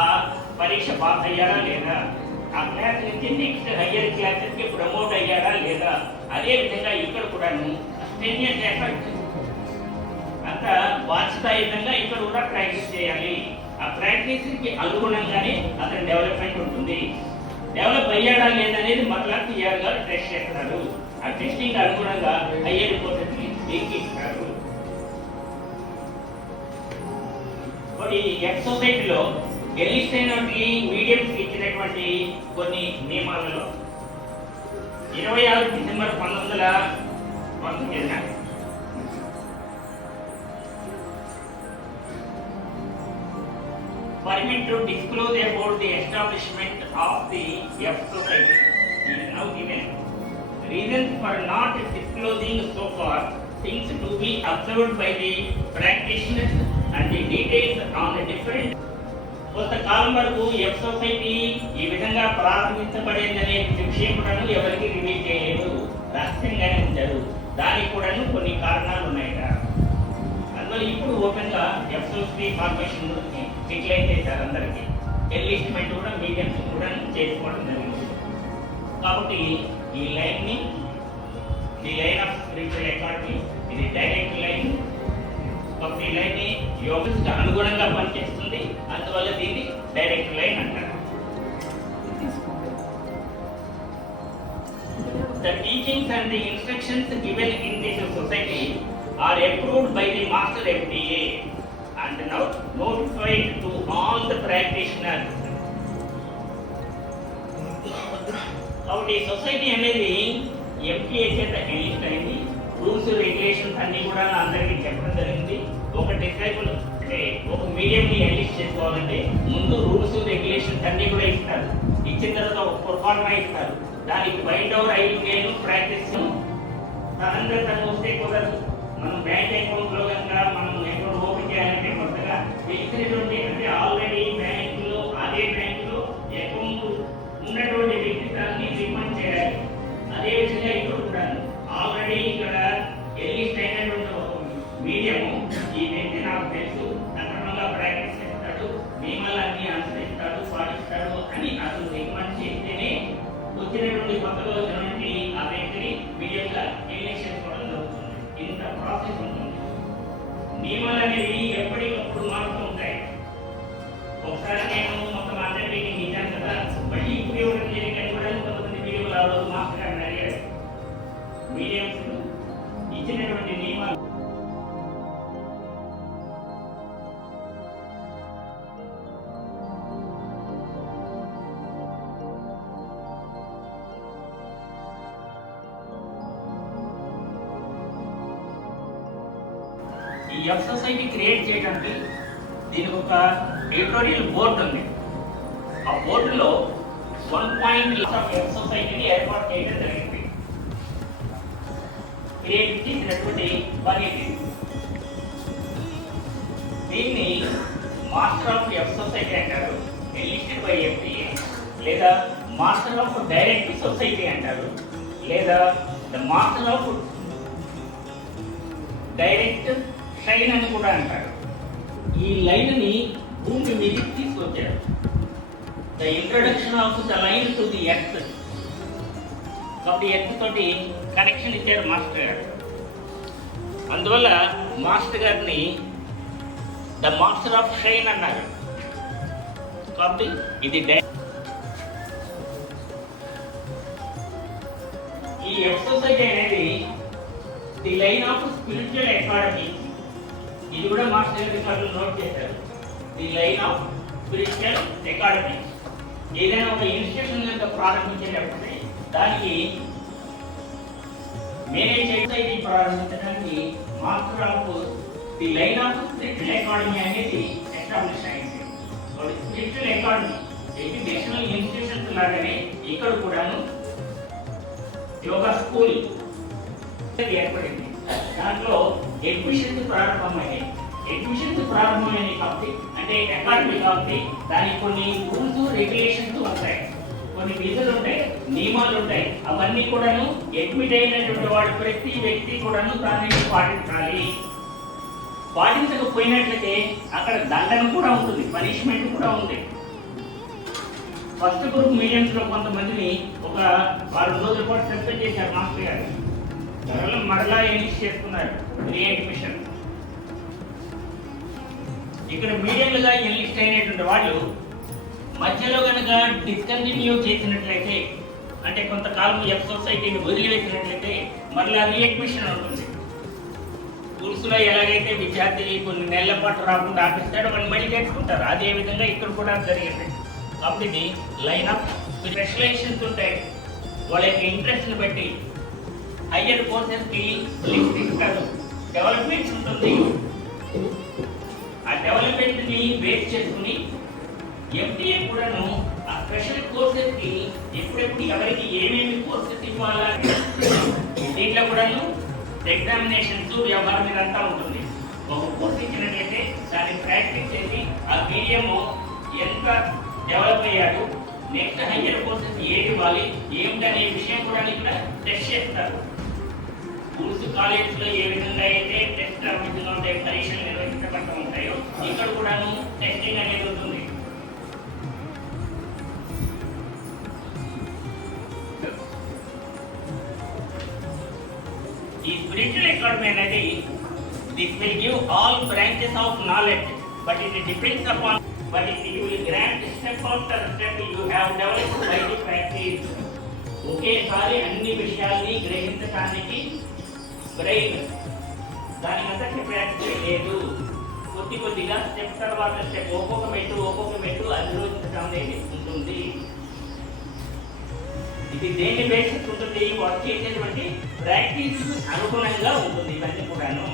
ఆ పరీక్ష పాస్ అయ్యారా లేదా, ఆ క్లాస్ నుంచి నెక్స్ట్ హయ్యర్ క్లాసెస్కి ప్రమోట్ అయ్యారా లేదా. అదేవిధంగా ఇక్కడ కూడాను స్టెన్యస్ ఎఫర్ట్ అంత బాధ్యతాయుతంగా ఇక్కడ కూడా ప్రాక్టీస్ చేయాలి. ఆ ప్రాక్టీస్కి అనుగుణంగానే అతని డెవలప్మెంట్ ఉంటుంది. డెవలప్ అయ్యాడా లేదనేది మరలా టీఆర్ గారు టెస్ట్ చేస్తారు. ఆ టెస్టింగ్ అనుగుణంగా హయ్యర్ కోర్సెస్ని ఇస్తారు. ఈ ఎక్స్ సొసైటీలో ఎలిస్ట్ అయినటువంటి మీడియంకి ఇచ్చినటువంటి కొన్ని నియమాలలో 26 December 1919 permit to disclose about the establishment of the F society is now given. Reasons for not disclosing so far things to be observed by the practitioners and the details on the different. కొంతకాలం వరకు F society ఈ విధంగా ప్రారంభించబడిందనే విషయం కూడా ఎవరికి reveal చేయలేదు, రహస్యంగానే ఉంచారు. దానికి కూడా కొన్ని కారణాలు ఉన్నాయట. అందువల్ల ఇప్పుడు ఓపెన్ గా ఎఫ్ సొసైటీ ఫార్మేషన్ గురించి డిక్లైన్ చేశారు అందరికీ. ఎన్లిస్ట్మెంట్ కూడా మీడియంస్ కూడా చేసుకోవడం జరిగింది. కాబట్టి ఈ లైన్ ఆఫ్ స్పిరిచువల్ అకాడమీ ఇది డైరెక్ట్ లైన్. కాబట్టి ఈ లైన్ యోగస్కి అనుగుణంగా పనిచేస్తుంది. అందువల్ల దీన్ని డైరెక్ట్ లైన్ అంటారు. The teachings and the instructions given in this society are approved by the Master FDA and now notified to all the practitioners. కాబట్టి society అనేది ఎంపీఏ చేత ఎన్లిస్ట్ అయింది. రూల్స్ రెగ్యులేషన్స్ అన్ని కూడా అందరికీ చెప్పడం జరిగింది. ఒక డిసైబుల్ అంటే ఒక మీడియంని ఎన్లిస్ట్ చేసుకోవాలంటే ముందు రూల్స్ రెగ్యులేషన్స్ అన్ని కూడా ఇస్తారు. ఇచ్చిన తర్వాత ఒక పర్ఫార్మా ఇస్తారు. దానికి బైండ్ ఓవర్ అయ్యి నేను ప్రాక్టీస్ తనంతా తను వస్తే కుదరదు. మనం బ్యాంక్ అకౌంట్ లో కనుక మనం అకౌంట్ ఓపెన్ చేయాలంటే కొత్తగా తెలిసినటువంటి అంటే ఆల్రెడీ బ్యాంకులో అదే బ్యాంకులో అకౌంట్ ఉన్నటువంటి వ్యక్తి దాన్ని రిమాండ్ చేయాలి. అదేవిధంగా ఇక్కడ కూడా ఆల్రెడీ ఇక్కడ ఎన్లిస్ట్ అయినటువంటి ఒక మీడియము ఈ వ్యక్తి నాకు తెలుసు, సక్రమంగా ప్రాక్టీస్ చేస్తాడు, నియమాలన్నీ అనుసరిస్తాడు, పాటిస్తాడు అని అతను రికమెండ్ చేస్తేనే వచ్చినటువంటి కొత్తగా వచ్చినటువంటి ఆ వ్యక్తిని మీడియంగా ఎన్లిస్ట్ చేసుకోవడం జరుగుతుంది. ఇంత ప్రాసెస్ ఉంటుంది. నియమాలు అనేవి ఎప్పటికప్పుడు మారుతూ ఉంటాయి. ఒకసారి నేను మొత్తం అందరి మీటింగ్ ఇచ్చాను కదా, మళ్ళీ ఇప్పుడు ఇవ్వడం జరిగిందని కూడా కొంతమంది మీడియంలో ఆ రోజు మాస్టర్ గారిని అడిగారు. మీడియంస్ ఇచ్చినటువంటి నియమాలు ఈ ఎఫ్ సొసైటీ క్రియేట్ చేయడానికి దీనికి ఒక ఎడిటోరియల్ బోర్డు ఉంది. ఆ బోర్డులో 1 పాయింట్ ఎఫ్ సొసైటీని ఏర్పాటు చేయడం జరిగింది. క్రియేట్ చేసినటువంటి పని దీన్ని మాస్టర్ ఆఫ్ ఎఫ్ సొసైటీ అంటారు, ఎన్లిస్టెడ్ బై ఎఫ్డిఏ, లేదా మాస్టర్ ఆఫ్ డైరెక్ట్ సొసైటీ అంటారు, లేదా the master of direct shine అని కూడా అంటారు. ఈ లైన్ని భూమి మీదకి తీసుకొచ్చారు. The introduction of the line to the earth. కాబట్టి ఎర్త్ తోటి కనెక్షన్ ఇచ్చారు మాస్టర్ గారు. అందువల్ల మాస్టర్ గారిని ద మాస్టర్ ఆఫ్ షైన్ అన్నారు. కాబట్టి ఇది ఈ ఎఫ్ సొసైటీ అనేది the line of spiritual academy. ఇది కూడా మాస్టర్ గారు నోట్ చేశారు. The line of spiritual academy. ఏదైనా ఒక ఇన్స్టిట్యూషన్ యొక్క ప్రారంభించేటప్పుడు దానికి మేనేజ్ సొసైటీ ప్రారంభించడానికి master of the line of spiritual academy అనేది ఎస్టాబ్లిష్ అయింది. స్పిరిచువల్ అకాడమీ ఎడ్యుకేషనల్ ఇన్స్టిట్యూషన్స్ లాగానే ఇక్కడ కూడాను యోగా స్కూల్ ఏర్పడింది. దాంట్లో అడ్మిషన్స్ ప్రారంభమైనాయి కాబట్టి అంటే అకాడమీ కాబట్టి దానికి కొన్ని రూల్స్ రెగ్యులేషన్స్ ఉంటాయి, కొన్ని విధులు ఉంటాయి, నియమాలు ఉంటాయి. అవన్నీ కూడాను అడ్మిట్ అయినటువంటి వాడు ప్రతి వ్యక్తి కూడాను దాన్ని పాటించాలి. పాటించకపోయినట్లయితే అక్కడ దండన కూడా ఉంటుంది, పనిష్మెంట్ కూడా ఉంది. ఫస్ట్ గ్రూప్ మీడియంస్ లో కొంతమందిని ఒక 2 రోజుల పాటు సస్పెండ్ చేశారు మాస్టర్ గారు. త్వరలో మరలా ఎనిష్ చేసుకున్నారు రీఅడ్మిషన్. ఇక్కడ మీడియంలుగా ఎన్లిస్ట్ అయినటువంటి వాళ్ళు మధ్యలో కనుక డిస్కంటిన్యూ చేసినట్లయితే, అంటే కొంతకాలం ఎఫ్ సొసైటీని వదిలివేసినట్లయితే మరలా రీఅడ్మిషన్ ఉంటుంది. స్కూల్స్లో ఎలాగైతే విద్యార్థి కొన్ని నెలల పాటు రాకుండా ఆపిస్తాడో వాళ్ళు మళ్ళీ చేసుకుంటారు, అదే విధంగా ఇక్కడ కూడా జరిగింది. కాబట్టి ఇది లైన్ ఆఫ్ స్పెషలైజేషన్స్ ఉంటాయి. వాళ్ళ యొక్క ఇంట్రెస్ట్ని బట్టి హయ్యర్ కోర్సెస్కి లింక్ ఇస్తారు, డెవలప్మెంట్స్ ఉంటుంది. ఆ డెవలప్మెంట్ని బేస్ చేసుకుని ఎంటీఏ కూడాను ఆ స్పెషల్ కోర్సెస్కి ఎప్పుడెప్పుడు ఎవరికి ఏమేమి కోర్సెస్ ఇవ్వాలా దీంట్లో కూడాను ఎగ్జామినేషన్స్ వ్యవహారం ఇదంతా ఉంటుంది. ఒక కోర్స్ ఇచ్చినట్లయితే దాన్ని ప్రాక్టీస్ చేసి ఆ మీడియం ఎంత డెవలప్ అయ్యాడు, నెక్స్ట్ హయ్యర్ కోర్సెస్ ఏది ఇవ్వాలి ఏమిటనే విషయం కూడా ఇక్కడ టెస్ట్ చేస్తారు. స్కూల్స్ కాలేజెస్లో ఏ విధంగా అయితే టెస్ట్ విధంగా ఉంటాయి, పరీక్షలు నిర్వహించబడుతూ ఉంటాయో ఇక్కడ కూడాను టెస్టింగ్ అనేది ఉంటుంది. ఈ స్పిరిచువల్ ఎకాడమీ అనేది this will give all branches of knowledge, but it depends upon but if you will grant step after step you have developed by the practice. ఒకేసారి అన్ని విషయాల్ని గ్రహించడానికి బ్రెయిన్ దాని అంతటి ప్రాక్టీస్ లేదు. కొద్దిగా స్టెప్ తర్వాత స్టెప్ ఒక్కొక్క మెట్టు అధిరోధించడం అనేది ఉంటుంది. ఇది దేన్ని బేసిస్ ఉంటుంది, వర్క్ చేసేటువంటి ప్రాక్టీస్ అనుగుణంగా ఉంటుంది ఇవన్నీ కూడాను.